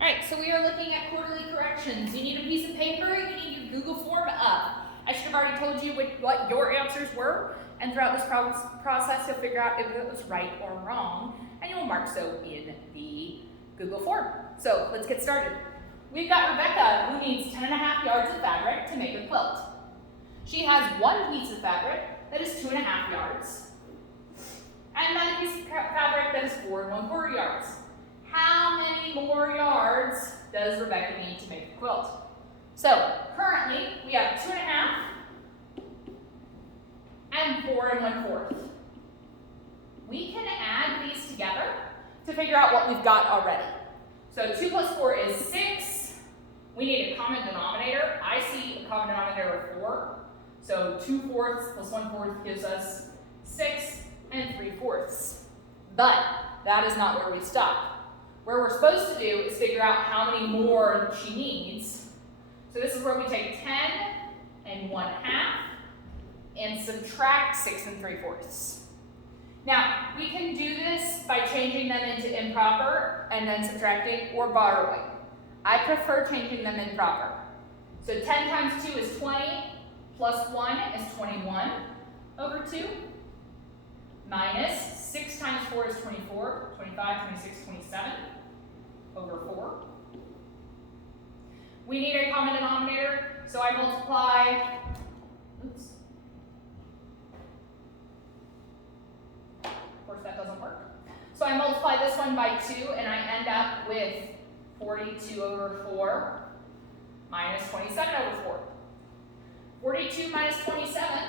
All right, so we are looking at quarterly corrections. You need a piece of paper, you need your Google form up. I should have already told you what your answers were, and throughout this process, you'll figure out if it was right or wrong, and you'll mark so in the Google form. So let's get started. We've got Rebecca, who needs 10.5 yards of fabric to make a quilt. She has one piece of fabric that is 2.5 yards, and another piece of fabric that is 4 1/4 yards. How many more yards does Rebecca need to make a quilt? So currently we have 2.5 and 4 1/4. We can add these together to figure out what we've got already. So 2 plus 4 is 6. We need a common denominator. I see a common denominator of 4. So 2/4 plus 1/4 gives us 6 and 3/4. But that is not where we stop. Where we're supposed to do is figure out how many more she needs. So this is where we take 10 and 1/2 and subtract 6 and 3/4. Now, we can do this by changing them into improper and then subtracting or borrowing. I prefer changing them improper. So 10 times 2 is 20, plus 1 is 21 over 2, minus 6 times 4 is 24, 25, 26, 27 over 4. We need a common denominator, so I multiply, oops. Of course that doesn't work. So I multiply this one by 2 and I end up with 42 over 4 minus 27 over 4. 42 minus 27,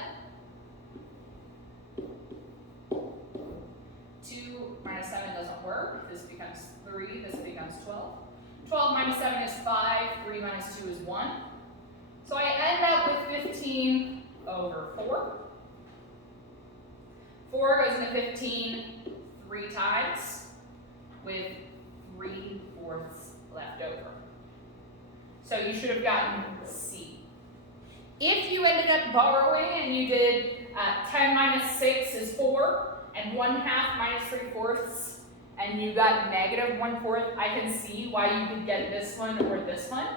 2 minus 7 doesn't work. This becomes 3, this becomes 12. 12 minus 7 is 5, 3 minus 2 is 1. So I end up with 15 over 4. 4 goes into 15 3 times with 3/4 left over. So you should have gotten C. If you ended up borrowing and you did 10 minus 6 is 4, and 1/2 minus 3/4, and you got negative 1/4, I can see why you could get this one or this one.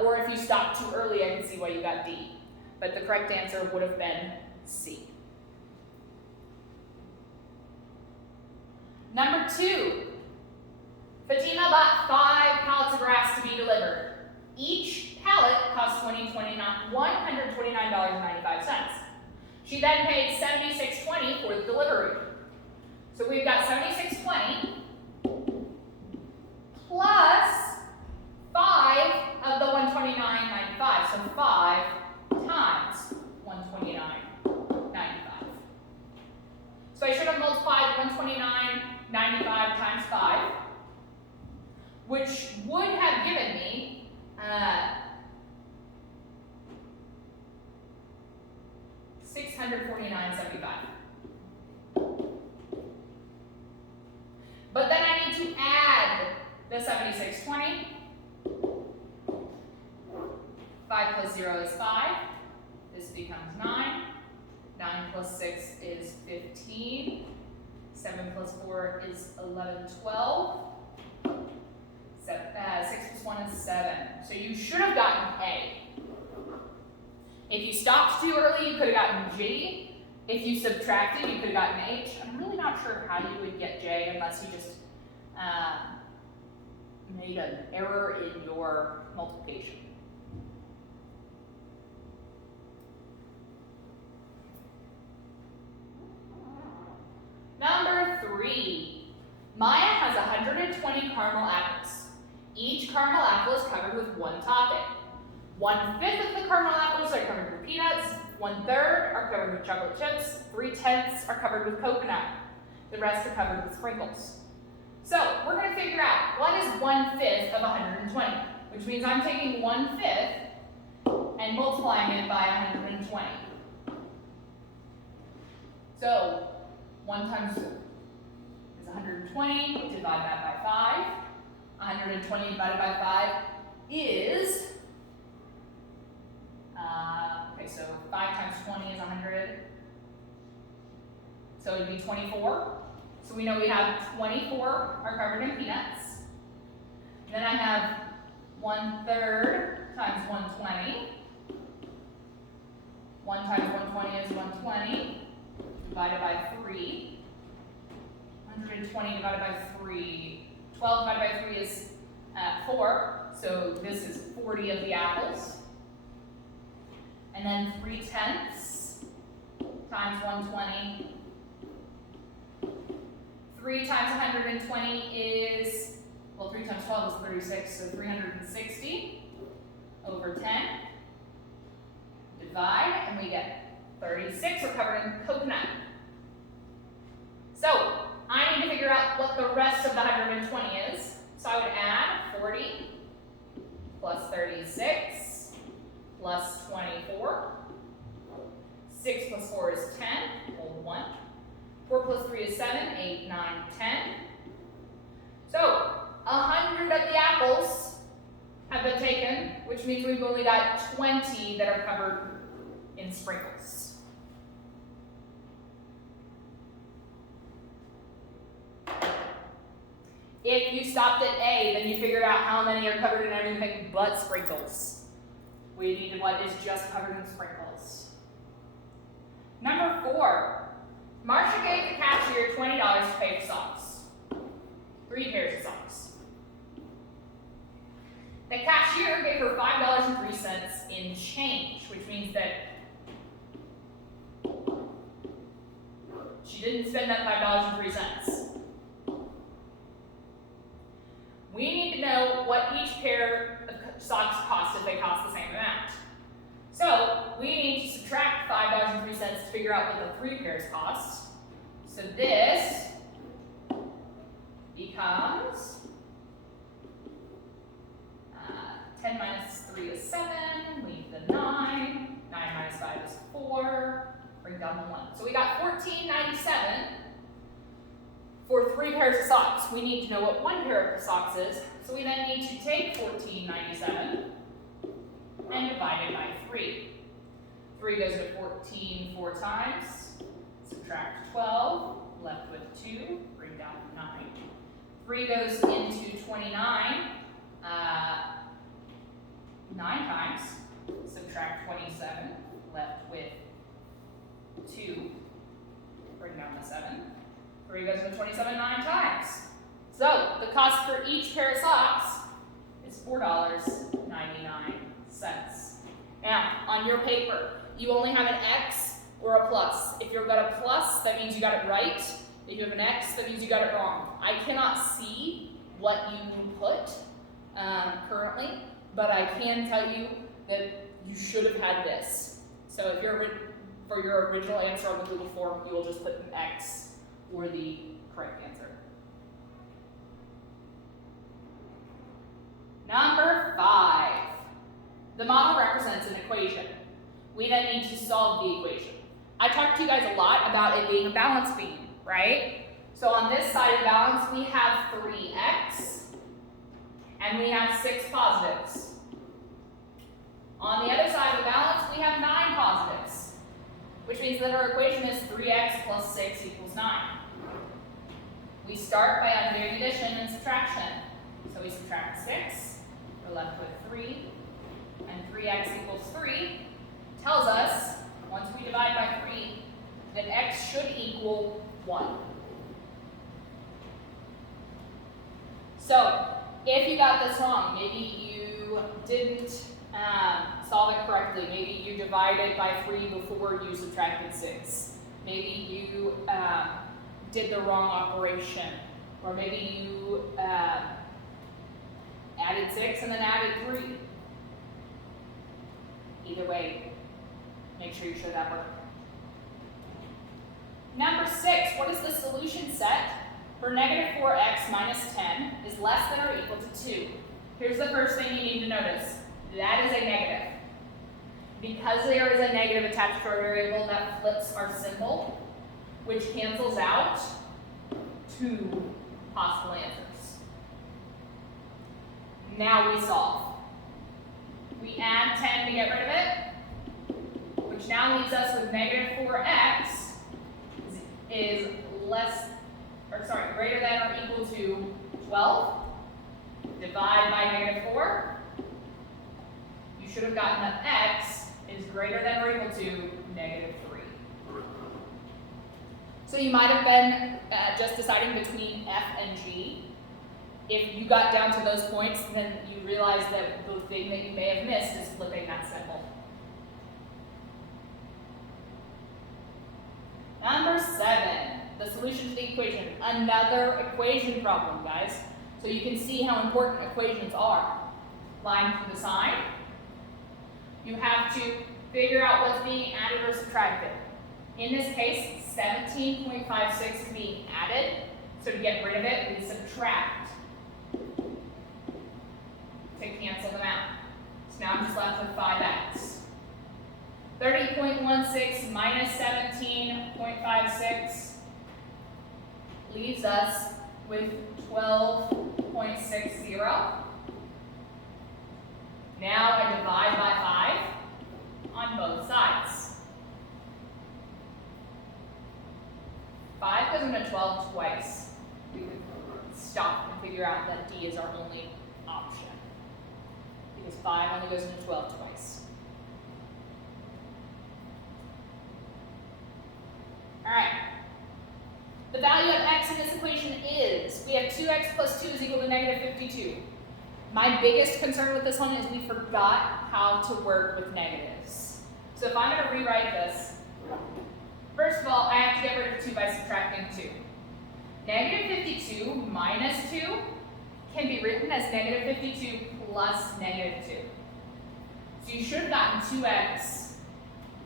Or if you stopped too early, I can see why you got D. But the correct answer would have been C. Number 2, Fatima bought 5 pallets of grass to be delivered. Each pallet cost $129.95. She then paid $76.20 for the delivery. So we've got $76.20 plus 5 of the $129.95. So 5 times $129.95. So I should have multiplied $129.95 times 5, which would have given me $649.75. But then I need to add the $76.20. 5 plus 0 is 5. This becomes 9. 9 plus 6 is 15. 7 plus 4 is 11, 12. 6 plus 1 is 7. So you should have gotten A. If you stopped too early, you could have gotten G. If you subtracted, you could have gotten H. I'm really not sure how you would get J unless you just made an error in your multiplication. Number 3. Maya has 120 caramel apples. Each caramel apple is covered with one topping. 1/5 of the caramel apples are covered with peanuts, 1/3 are covered with chocolate chips, 3/10 are covered with coconut. The rest are covered with sprinkles. So we're going to figure out what is 1/5 of 120, which means I'm taking 1/5 and multiplying it by 120. So 1 times is 120, divide that by 5. 120 divided by 5 is, okay, so 5 times 20 is 100. So it would be 24. So we know we have 24 are covered in peanuts. Then I have 1/3 times 120. 1 times 120 is 120, divided by 3. 120 divided by 3. 12 divided by 3 is 4, so this is 40 of the apples. And then 3/10 times 120. 3 times 120 is, well, 3 times 12 is 36, so 360 over 10. Divide, and we get 36. We're covered in coconut. So I need to figure out what the rest of the 120 is. So I would add 40 plus 36 plus 24. 6 plus 4 is 10, hold 1. 4 plus 3 is 7, 8, 9, 10. So 100 of the apples have been taken, which means we've only got 20 that are covered in sprinkles. If you stopped at A, then you figured out how many are covered in anything but sprinkles. We need what is just covered in sprinkles. Number 4, Marcia gave the cashier $20 to pay for socks. 3 pairs of socks. The cashier gave her $5.03 in change, which means that she didn't spend that $5.03. We need to know what each pair of socks cost if they cost the same amount. So we need to subtract $5.03 to figure out what the 3 pairs cost. So this becomes 10 minus 3 is 7, leave the 9, 9 minus 5 is 4, bring down the 1. So we got $14.97 for 3 pairs of socks. We need to know what 1 pair of socks is, so we then need to take $14.97 and divide it by 3. 3 goes to 14 4 times, subtract 12, left with 2, bring down 9. 3 goes into 29, 9 times, subtract 27, left with 2, bring down the 7. 3 goes into 27 9 times. So the cost for each pair of socks is $4.99. Now, on your paper, you only have an X or a plus. If you've got a plus, that means you got it right. If you have an X, that means you got it wrong. I cannot see what you put currently, but I can tell you that you should have had this. So if you're for your original answer on the Google form, you will just put an X or the correct answer. Number 5. The model represents an equation. We then need to solve the equation. I talked to you guys a lot about it being a balance beam, right? So on this side of the balance, we have 3x, and we have 6 positives. On the other side of the balance, we have 9 positives, which means that our equation is 3x plus 6 equals 9. We start by undoing addition and subtraction. So we subtract 6, we're left with 3, and 3x equals 3 tells us, once we divide by 3, that x should equal 1. So, if you got this wrong, maybe you didn't solve it correctly, maybe you divided by 3 before you subtracted 6, maybe you did the wrong operation, or maybe you added 6 and then added 3. Either way, make sure you show that work. Number 6, what is the solution set for negative 4x minus 10 is less than or equal to 2? Here's the first thing you need to notice. That is a negative. Because there is a negative attached to our variable, that flips our symbol, which cancels out 2 possible answers. Now we solve. We add 10 to get rid of it, which now leaves us with negative 4x is greater than or equal to 12. Divide 4, you should have gotten that x is greater than or equal to negative 3. So you might have been just deciding between f and g. If you got down to those points, then you realize that the thing that you may have missed is flipping that symbol. Number 7, the solution to the equation. Another equation problem, guys. So you can see how important equations are. Line through the sign. You have to figure out what's being added or subtracted. In this case, 17.56 is being added. So to get rid of it, we subtract to cancel them out. So now I'm just left with 5x. 30.16 minus 17.56 leaves us with 12.60. Now I divide by 5 on both sides. 5 goes into 12 twice. We could stop and figure out that D is our only option, because 5 only goes into 12 twice. All right. The value of x in this equation is, we have 2x plus 2 is equal to negative 52. My biggest concern with this one is we forgot how to work with negatives. So if I'm going to rewrite this, first of all, I have to get rid of 2 by subtracting 2. Negative 52 minus 2 can be written as negative 52 plus negative 2. So you should have gotten 2x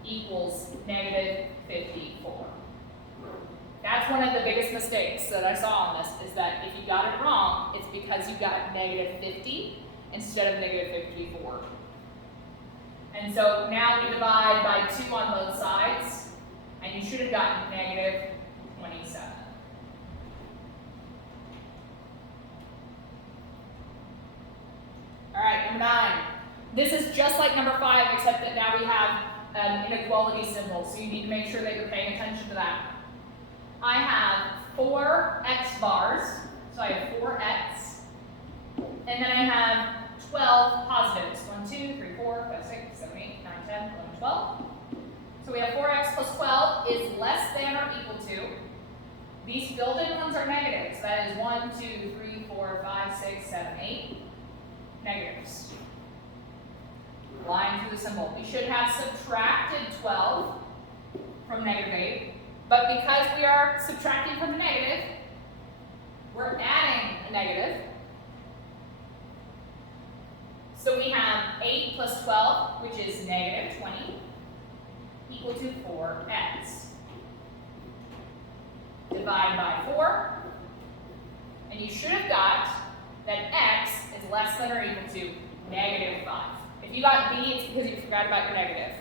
equals negative 54. That's one of the biggest mistakes that I saw on this, is that if you got it wrong, it's because you got negative 50 instead of negative 54. And so now we divide by 2 on both sides, and you should have gotten negative 27. All right, number 9. This is just like number 5, except that now we have an inequality symbol, so you need to make sure that you're paying attention to that. I have 4 x bars, so I have 4x, and then I have 12 positives. 1, 2, 3, 4, 5, 6, 7, 8, 9, 10, 11, 12. So we have 4x plus 12 is less than or equal to. These filled in ones are negatives. That is 1, 2, 3, 4, 5, 6, 7, 8 negatives. Line through the symbol. We should have subtracted 12 from negative 8. But because we are subtracting from a negative, we're adding a negative. So we have 8 plus 12, which is negative 20, equal to 4x. Divide by 4, and you should have got that x is less than or equal to negative 5. If you got b, it's because you forgot about your negative.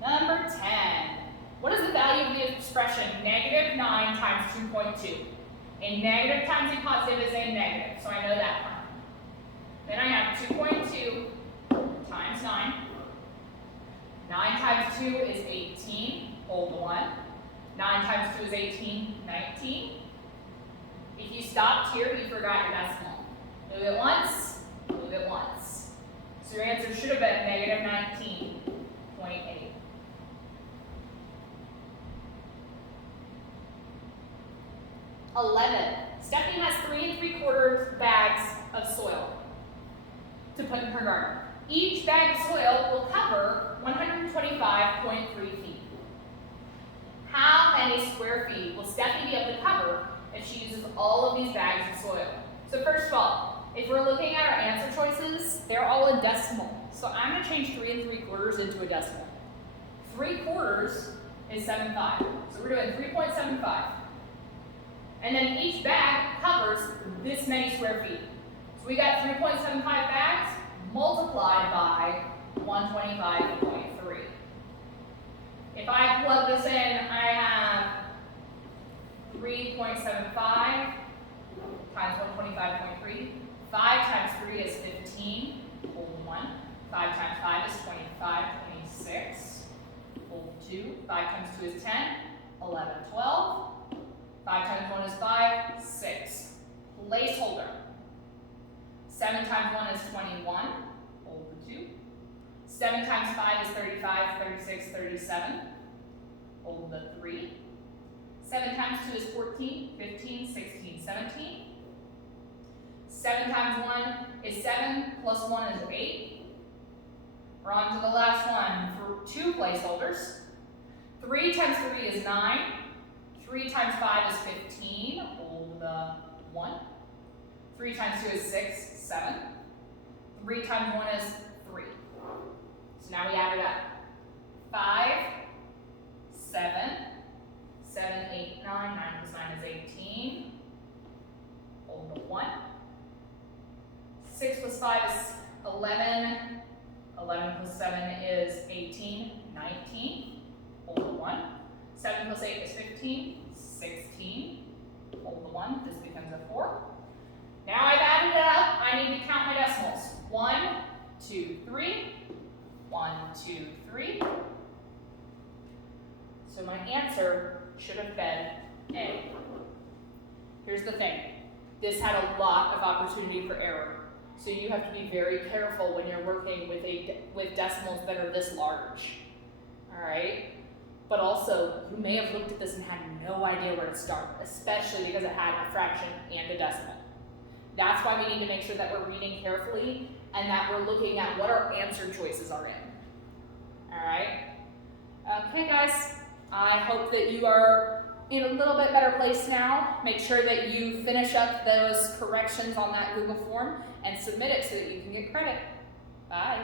Number 10. What is the value of the expression negative 9 times 2.2? A negative times a positive is a negative, so I know that one. Then I have 2.2 times 9. 9 times 2 is 18, hold the 1. 9 times 2 is 18, 19. If you stopped here, you forgot your decimal. Move it once, move it once. So your answer should have been negative 19.8. 11. Stephanie has 3 3/4 bags of soil to put in her garden. Each bag of soil will cover 125.3 feet. How many square feet will Stephanie be able to cover if she uses all of these bags of soil? So first of all, if we're looking at our answer choices, they're all in decimal. So I'm going to change 3 3/4 into a decimal. 3/4 is 75. So we're doing 3.75. And then each bag covers this many square feet. So we got 3.75 bags multiplied by 125.3. If I plug this in, I have 3.75 times 125.3. 5 times 3 is 15, hold 1. 5 times 5 is 25, 26, hold 2. 5 times 2 is 10, 11, 12. 5 times 1 is 5, 6. Placeholder. 7 times 1 is 21. Hold the 2. 7 times 5 is 35, 36, 37. Hold the 3. 7 times 2 is 14, 15, 16, 17. 7 times 1 is 7, plus 1 is 8. We're on to the last one for 2 placeholders. 3 times 3 is 9. 3 times 5 is 15. Hold the 1. 3 times 2 is 6, 7. 3 times 1 is 3. So now we add it up. 5, 7, 7, 8, 9. 9 plus 9 is 18. Hold the 1. 6 plus 5 is 11. 11 plus 7 is 18, 19. Hold the 1. 7 plus 8 is 15, 16. Hold the 1. This becomes a 4. Now I've added it up. I need to count my decimals. 1, 2, 3. 1, 2, 3. So my answer should have been A. Here's the thing. This had a lot of opportunity for error. So you have to be very careful when you're working with decimals that are this large. All right? But also, you may have looked at this and had no idea where to start, especially because it had a fraction and a decimal. That's why we need to make sure that we're reading carefully and that we're looking at what our answer choices are in. All right? Okay, guys. I hope that you are in a little bit better place now. Make sure that you finish up those corrections on that Google form and submit it so that you can get credit. Bye.